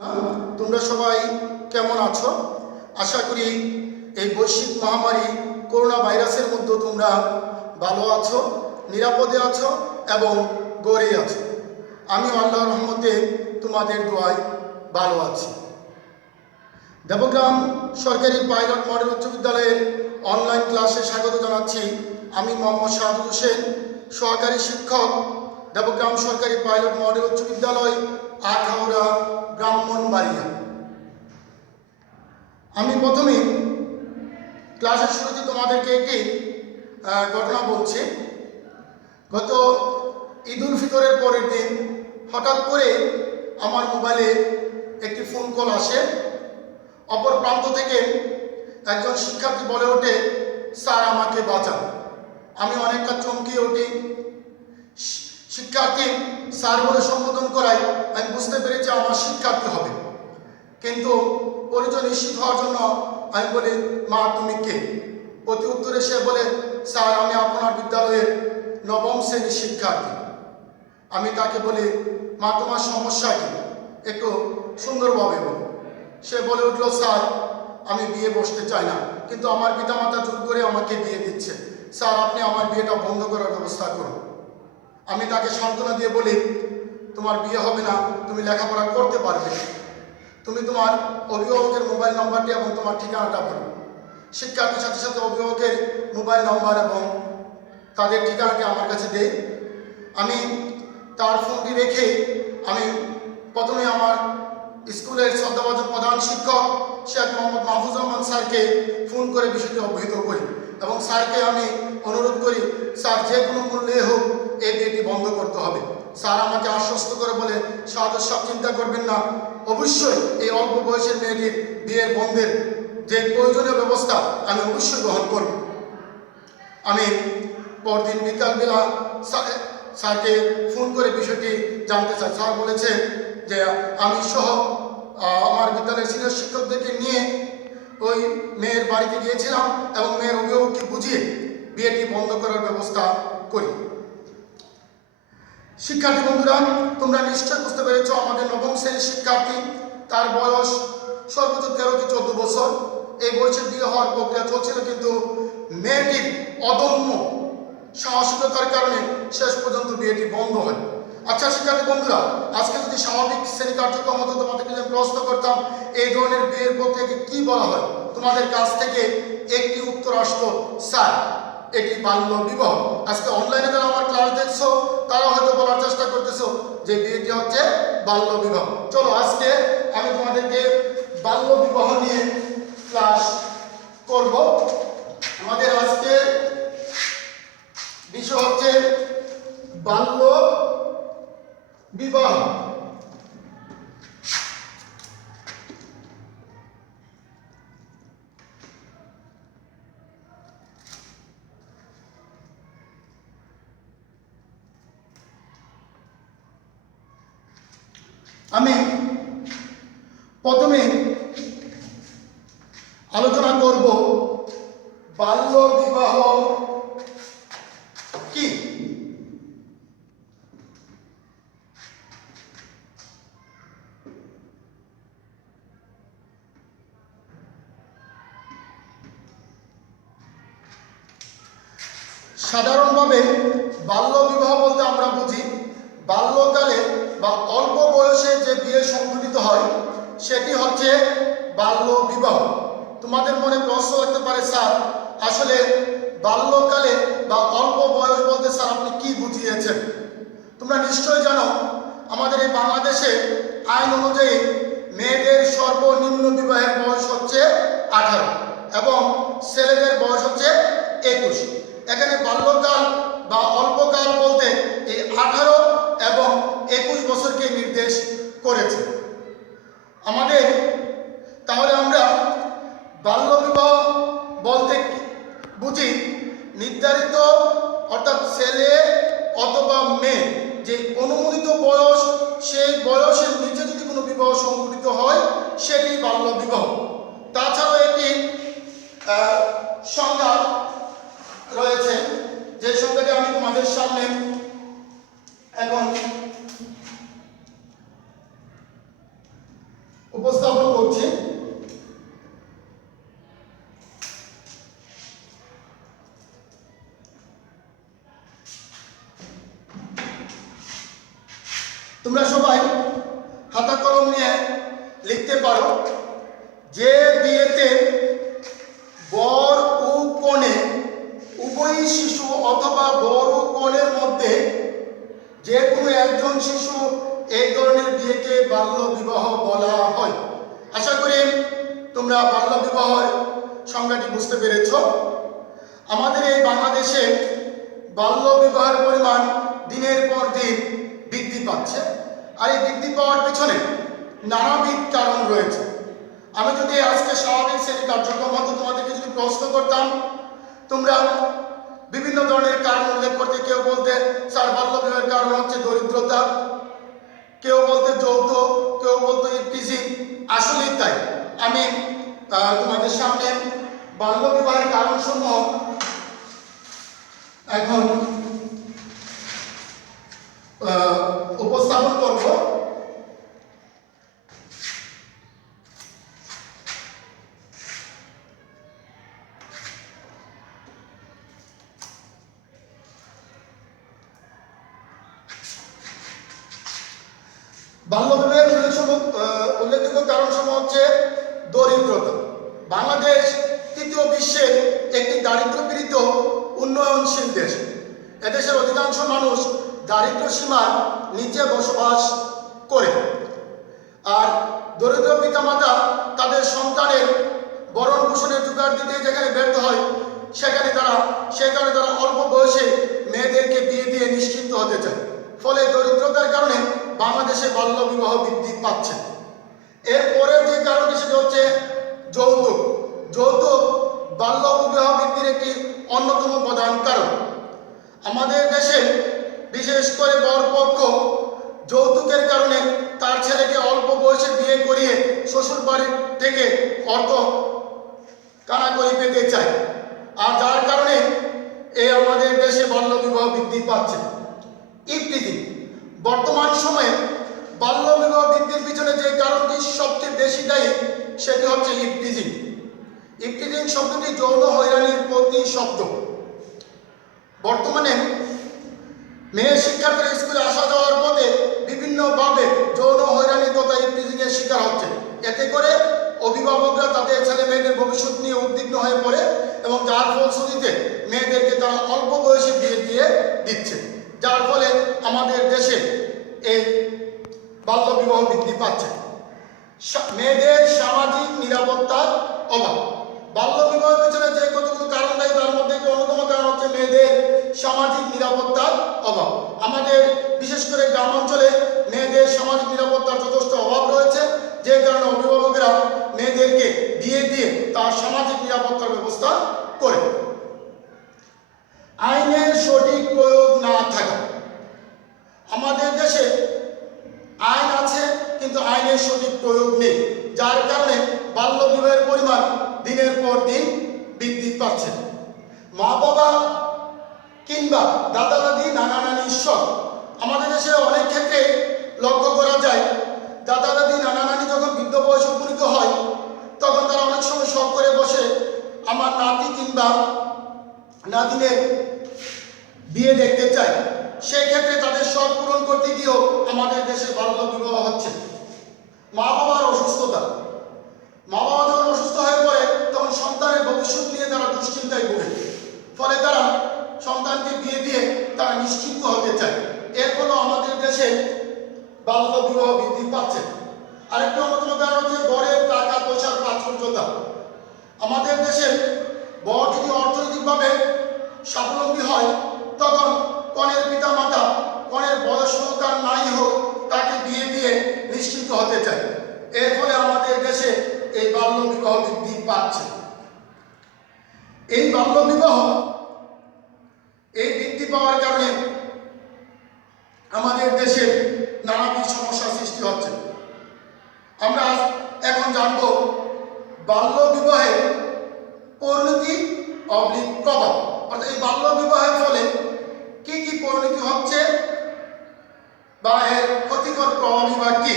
তোমরা সবাই কেমন আছো? আশা করি এই বৈশ্বিক মহামারী করোনা ভাইরাসের মধ্যে তোমরা ভালো আছো, নিরাপদে আছো এবং গড়ে আছো। আমি আল্লাহর রহমতে তোমাদের দোয়ায় ভালো আছি। দেবগ্রাম সরকারি পাইলট মডেল উচ্চ বিদ্যালয়ের অনলাইন ক্লাসে স্বাগত জানাচ্ছি। আমি মোহাম্মদ শাহাদুল হোসেন, সহকারী শিক্ষক, দেবগ্রাম সরকারি পাইলট মডেল উচ্চ বিদ্যালয়, আখাউড়া, ব্রাহ্মণবাড়িয়া। আমি প্রথমে ক্লাসের শুরুতে তোমাদেরকে একটি ঘটনা বলছি। গত ঈদ উল ফিতরের পরের দিন হঠাৎ করে আমার মোবাইলে একটি ফোন কল আসে। অপর প্রান্ত থেকে একজন শিক্ষার্থী বলে ওঠে, স্যার আমাকে বাঁচান। আমি অনেকটা চমকিয়ে উঠি। শিক্ষার্থী স্যার বলে সম্বোধন করায় আমি বুঝতে পেরেছি আমার শিক্ষার্থী হবে, কিন্তু পরিচয় নিশ্চিত হওয়ার জন্য আমি বলি, মা তুমি কে? প্রতি উত্তরে সে বলে, স্যার আমি আপনার বিদ্যালয়ের নবম শ্রেণীর শিক্ষার্থী। আমি তাকে বলি, মা তোমার সমস্যা কি, একটু সুন্দরভাবে বলো। সে বলে উঠল, স্যার আমি বিয়ে বসতে চাই না, কিন্তু আমার পিতামাতা জোর করে আমাকে বিয়ে দিচ্ছে। স্যার আপনি আমার বিয়েটা বন্ধ করার ব্যবস্থা করুন। আমি তাকে সান্ত্বনা দিয়ে বলি, তোমার বিয়ে হবে না, তুমি লেখাপড়া করতে পারবে, তুমি তোমার অভিভাবকের মোবাইল নাম্বারটি এবং তোমার ঠিকানাটা বলো। শিক্ষার্থীর সাথে সাথে অভিভাবকের মোবাইল নাম্বার এবং তাদের ঠিকানাটি আমার কাছে দেয়। আমি তার ফোনটি রেখে আমি প্রথমে আমার স্কুলের শ্রদ্ধাভাজন প্রধান শিক্ষক শেখ মোহাম্মদ মাহফুজুর রহমান স্যারকে ফোন করে বিষয়টি অবহিত করি এবং স্যারকে আমি অনুরোধ করি, স্যার যে কোনো মূল্যে হোক এই বিয়েটি বন্ধ করতে হবে। স্যার আমাকে আশ্বস্ত করে বলে, সাহায্য সব চিন্তা করবেন না, অবশ্যই এই অল্প বয়সের মেয়েটির বিয়ের বন্ধের যে প্রয়োজনীয় ব্যবস্থা আমি অবশ্যই গ্রহণ করব। আমি পরদিন বিকালবেলা স্যারকে ফোন করে বিষয়টি জানতে চাই। স্যার বলেছে যে আমি সহ আমার বিদ্যালয়ের সিনিয়র শিক্ষকদেরকে নিয়ে ওই মেয়ের বাড়িতে গিয়েছিলাম এবং মেয়ের অভিভাবককে বুঝিয়ে বিয়েটি বন্ধ করার ব্যবস্থা করি। শিক্ষার্থী বন্ধুরা, তোমরা নিশ্চয় বুঝতে পেরেছ আমাদের নবম শ্রেণীর শিক্ষার্থী, তার বয়স সর্বোচ্চ 13 থেকে 14 বছর। এই বয়সে বিয়ে হওয়ার প্রক্রিয়া চলছিল, কিন্তু মেয়েটির অদম্য সাহসিকতার কারণে শেষ পর্যন্ত বিয়েটি বন্ধ হয়। আচ্ছা শিক্ষার্থী বন্ধুরা, আজকে যদি স্বাভাবিক শ্রেণী কার্যক্রম হতো, তোমাদেরকে যদি প্রশ্ন করতাম এই ধরনের বিয়ের প্রক্রিয়াকে কি বলা হয়, তোমাদের কাছ থেকে একটি উত্তর আসতো, স্যার এটি বাল্য বিবাহ। আজকে অনলাইনে যারা আমার ক্লাস দেখছো তারা হয়তো বলার চেষ্টা করতেছো যে বিয়েটি হচ্ছে বাল্য বিবাহ। চলো আজকে আমি তোমাদেরকে বাল্য বিবাহ নিয়ে ক্লাস করব। আমাদের আজকে বিষয় হচ্ছে বাল্য বিবাহ। আমি প্রথমে আলোচনা করব বাল্য বিবাহ কি। সাধারণভাবে বাল্য বিবাহ বলতে আমরা বুঝি বাল্যকালে বা অল্প বয়সে যে বিয়ে সংঘটিত হয় সেটি হচ্ছে বাল্য বিবাহ। তোমাদের মনে প্রশ্ন রাখতে পারে, স্যার আসলে বাল্যকালে বা অল্প বয়স বলতে স্যার আপনি কি বুঝিয়েছেন? তোমরা নিশ্চয় জানো আমাদের এই বাংলাদেশে আইন অনুযায়ী মেয়েদের সর্বনিম্ন বিবাহের বয়স হচ্ছে 18 এবং ছেলেদের বয়স হচ্ছে 21। এখানে বাল্যকাল বা অল্পকাল বলতে এই 18 এবং 21 বছরকে নির্দেশ করেছে আমাদের। তাহলে আমরা বাল্য বিবাহ বলতে বুঝি নির্ধারিত, অর্থাৎ ছেলে অথবা মেয়ে যে অনুমোদিত বয়স, সেই বয়সের নিচে যদি কোনো বিবাহ সংঘটিত হয় সেটি বাল্য বিবাহ। তাছাড়াও এটি সংজ্ঞা রয়েছে, যে সংজ্ঞাটি আমি তোমাদের সামনে এখন উপস্থাপন করছি। তোমরা সবাই খাতা কলম নিয়ে লিখতে পারো যে বিয়েতে বর ও কনে উভয় শিশু অথবা বর ও কনের মধ্যে যে কোনো একজন শিশু এই ধরনের বিয়েকে বাল্য বিবাহ বলা হয়। আশা করি তোমরা বাল্য বিবাহের সংজ্ঞাটি বুঝতে পেরেছ। আমাদের এই বাংলাদেশে বাল্য বিবাহের পরিমাণ দিনের পর দিন বৃদ্ধি পাচ্ছে, আর এই বৃদ্ধি পাওয়ার পিছনে নানাবিধ কারণ রয়েছে। আমি যদি আজকে স্বাভাবিক শ্রেণী কার্যক্রম হতো তোমাদেরকে যদি প্রশ্ন করতাম, তোমরা বিভিন্ন ধরনের কারণ উল্লেখ করতে, কেউ বলতে স্যার বাল্য বিবাহের কারণ হচ্ছে দরিদ্রতা, কেউ বলতে যৌথ, কেউ বলতে ইফটিজিং। আসলেই তাই। আমি তোমাদের সামনে বাল্য বিবাহের কারণসমূহ এখন উপস্থাপন করব। বাল্য বিবাহের উল্লেখযোগ্য কারণসমূহ হচ্ছে দরিদ্রতা। বাংলাদেশ তৃতীয় বিশ্বের একটি দারিদ্র্যপীড়িত উন্নয়নশীল দেশ। এদেশের অধিকাংশ মানুষ দারিদ্র্য সীমার নিচে বসবাস করে, আর দরিদ্র পিতামাতা তাদের সন্তানের ভরণ পোষণের জোগাড় দিতে যেখানে ব্যর্থ হয়, সেখানে তারা অল্প বয়সে মেয়েদেরকে বিয়ে দিয়ে নিশ্চিন্ত হতে চায়। ফলে দরিদ্রতার কারণে বাংলাদেশে বাল্য বিবাহ বৃদ্ধি পাচ্ছে। এরপরের যে কারণটি সেটা হচ্ছে যৌতুক। যৌতুক বাল্য বিবাহ বৃদ্ধির একটি অন্যতম প্রধান কারণ। আমাদের দেশে বিশেষ করে বরপক্ষ যৌতুকের কারণে তার ছেলেকে অল্প বয়সে বিয়ে করিয়ে শ্বশুর বাড়ি থেকে অর্থ কানাকড়ি পেতে চায়, আর যার কারণে আমাদের দেশে বাল্য বিবাহ বৃদ্ধি পাচ্ছে। ইফটিজিং বর্তমান সময়ে বাল্য বিবাহ বৃদ্ধির পিছনে যে কারণটি সবচেয়ে বেশি দায়ী সেটি হচ্ছে ইফটিজিং। ইফটিজিং শব্দটি যৌন হয়রানির প্রতিশব্দ। বর্তমানে মেয়ে শিক্ষার্থীরা স্কুলে আসা যাওয়ার পথে বিভিন্নভাবে যৌন হয়রানি তথা ইফটিজিং এর শিকার হচ্ছে। এতে করে অভিভাবকরা তাদের ছেলে মেয়েদের ভবিষ্যৎ নিয়ে উদ্বিগ্ন হয়ে পড়ে এবং যার ফলশ্রুতিতে মেয়েদেরকে তারা অল্প বয়সে বিয়ে দিয়ে দিচ্ছে, যার ফলে আমাদের দেশে এই বাল্য বিবাহ বৃদ্ধি পাচ্ছে। মেয়েদের সামাজিক নিরাপত্তার অভাব। বাল্য বিবাহের পেছনে যে কতগুলো কারণ দেয় তার মধ্যে একটি অন্যতম কারণ হচ্ছে মেয়েদের সামাজিক নিরাপত্তার অভাব। আমাদের বিশেষ করে গ্রাম অঞ্চলে মেয়েদের সামাজিক নিরাপত্তার যথেষ্ট অভাব রয়েছে, যে কারণে অভিভাবকেরা মেয়েদেরকে বিয়ে দিয়ে তার সামাজিক নিরাপত্তার ব্যবস্থা করে। আইনের সঠিক প্রয়োগ না থাকা। আমাদের দেশে আইন আছে কিন্তু আইনের সঠিক প্রয়োগ নেই, যার কারণে বাল্য বিবাহের পরিমাণ দিনের পর দিন বৃদ্ধি পাচ্ছে। মা বাবা কিংবা দাদা দাদি নানা নানির শখ। আমাদের দেশে অনেক ক্ষেত্রে লক্ষ্য করা যায় দাদা দাদি নানা নানি যখন বৃদ্ধ বয়সে উপনীত হয় তখন তারা অনেক সময় শখ করে বসে আমার নাতি কিংবা নাতিনের বিয়ে দেখতে চায়। সেই ক্ষেত্রে তাদের শখ পূরণ করতে গিয়েও আমাদের দেশে বাল্য বিবাহ হচ্ছে। মা বাবার অসুস্থতা। মা বাবা যখন অসুস্থ হয়ে পড়ে তখন সন্তানের ভবিষ্যৎ নিয়ে তারা দুশ্চিন্তায় ভোগে, ফলে তারা সন্তানকে বিয়ে দিয়ে তারা নিশ্চিন্ত হতে চায়। এর ফলে আমাদের দেশে বাল্য বিবাহ বৃদ্ধি পাচ্ছে। আরেকটি অন্যতম কারণ হচ্ছে বরের টাকা পয়সার প্রাচুর্যতা। আমাদের দেশে বর যদি অর্থনৈতিকভাবে স্বাবলম্বী হয় তখন কনের পিতা মাতা কনের বয়স হোক আর নাই হোক তাকে বিয়ে দিয়ে নিশ্চিন্ত হতে চায়। এর ফলে আমাদের দেশে এই বাল্য বিবাহ বৃদ্ধি পাচ্ছে। এই বাল্য বিবাহ বৃদ্ধি পাওয়ার কারণে আমাদের দেশে নানাবিধ সমস্যার সৃষ্টি হচ্ছে। আমরা এখন জানব বাল্য বিবাহের পরিণতি অবলিক প্রভাব, অর্থাৎ এই বাল্য বিবাহের ফলে কি কি পরিণতি হচ্ছে বা এর ক্ষতিকর প্রভাবই বা কি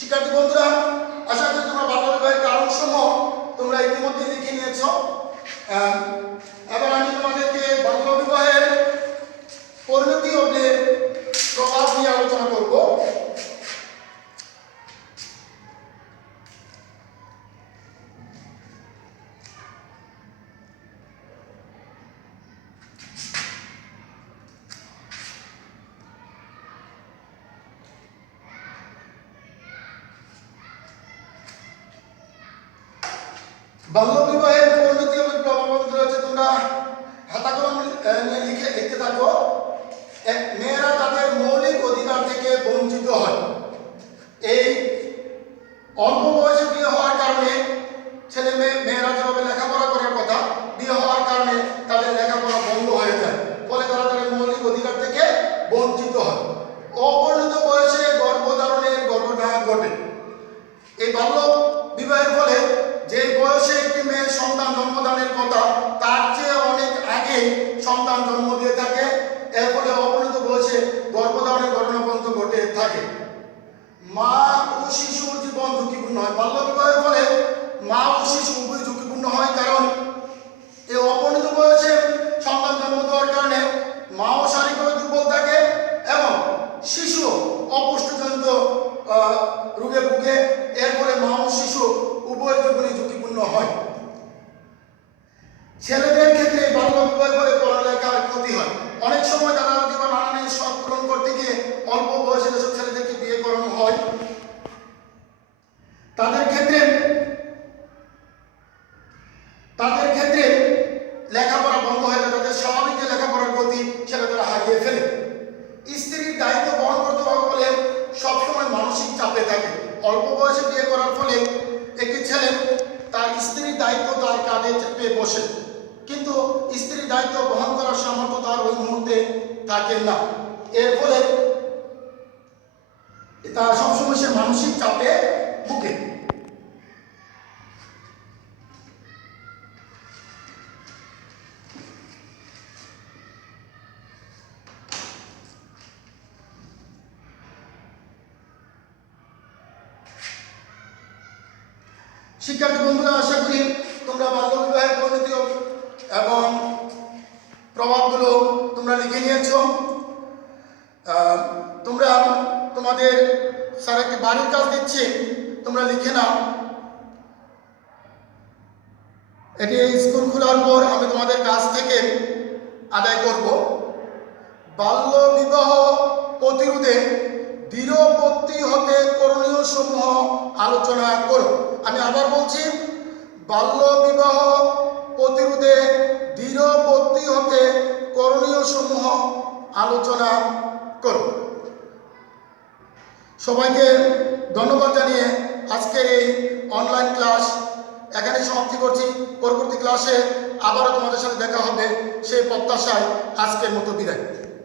শিক্ষার্থী বন্ধুরা, আশা করি তোমরা বাল্য বিবাহের কারণসমূহ তোমরা ইতিমধ্যে লিখে নিয়েছ। এবার আমি তোমাদেরকে বাল্য বিবাহের পরিণতি ও প্রভাব নিয়ে আলোচনা করব। বাল্য বিবাহের পরিণতি এবং প্রভাব রয়েছে, তোমরা হাতা কলম নিয়ে লিখতে থাকো। মেয়েরা তাদের মৌলিক অধিকার থেকে বঞ্চিত হয়। এই অল্প বয়সে বিয়ে হওয়ার কারণে ছেলে মেয়েরা যেভাবে লেখাপড়া করার কথা, বিয়ে হওয়ার কারণে তাদের লেখাপড়া বন্ধ হয়ে যায়, ফলে তারা তাদের মৌলিক অধিকার থেকে বঞ্চিত হয়। অপরিণত বয়সে গর্ভধারণের ঘটনা ঘটে। এই বাল্য বিবাহের ফলে যে বয়সে একটি মেয়ে সন্তান জন্মদানের কথা, তার চেয়ে অনেক আগে সন্তান জন্ম দিয়ে থাকে। এর ফলে অপরিণত বয়সে গর্ভধারণের ঘটনা পর্যন্ত ঘটে থাকে। মা ও শিশুর জীবন ঝুঁকিপূর্ণ হয়। বাল্য বিবাহের ফলে মা ও শিশু উভয় ঝুঁকিপূর্ণ হয়, কারণ এই অপরিণত বয়সে সন্তান জন্ম দেওয়ার কারণে মাও শারীরিকভাবে দুর্বল থাকে এবং শিশু অপুষ্টিজনিত রোগে ভুগে। এর ফলে মা ও শিশু উভয় জীবনই ঝুঁকিপূর্ণ হয়। ছেলেদের ক্ষেত্রে বাল্য বিবাহের ফলে পড়ালেখার ক্ষতি হয়। অনেক সময় তারা নানান শখ পূরণ করতে গিয়ে অল্প বয়সে যেসব ছেলেদেরকে বিয়ে করানো হয়, তাদের ক্ষেত্রে লেখাপড়া বন্ধ হয়ে যায়। তাদের স্বাভাবিক যে লেখাপড়ার গতি সেটা তারা হারিয়ে ফেলে। স্ত্রীর দায়িত্ব বহন করতে হবে বলে সবসময় মানসিক চাপে থাকে। অল্প বয়সে বিয়ে করার ফলে একটি ছেলে তার স্ত্রীর দায়িত্ব তার কাঁধে চেপে বসে, কিন্তু স্ত্রীর দায়িত্ব বহন করার সামর্থ্য তার ওই মুহূর্তে থাকে না। এর ফলে তার সবসময় সে মানসিক চাপে ভুগে। শিক্ষার্থী বন্ধুরা, আশা করি তোমরা বাল্য বিবাহের পরিণতি এবং প্রভাবগুলো তোমরা লিখে নিয়েছ। তোমরা তোমাদের স্যার একটি বাড়ির কাজ দিচ্ছি, তোমরা লিখে নাও। এটি স্কুল খোলার পর আমি তোমাদের কাছ থেকে আদায় করব। বাল্য বিবাহ প্রতিরোধে দৃঢ়প্রত্যয়ী হতে করণীয় সমূহ আলোচনা করো। আমি আবার বলছি, বাল্য বিবাহ প্রতিরোধে দৃঢ়প্রত্যয়ী হতে করণীয় সমূহ আলোচনা করো। সবাইকে ধন্যবাদ জানিয়ে আজকের এই অনলাইন ক্লাস এখানে সমাপ্তি করছি। পরবর্তী ক্লাসে আবারও তোমাদের সাথে দেখা হবে সেই প্রত্যাশায় আজকের মতো বিদায়।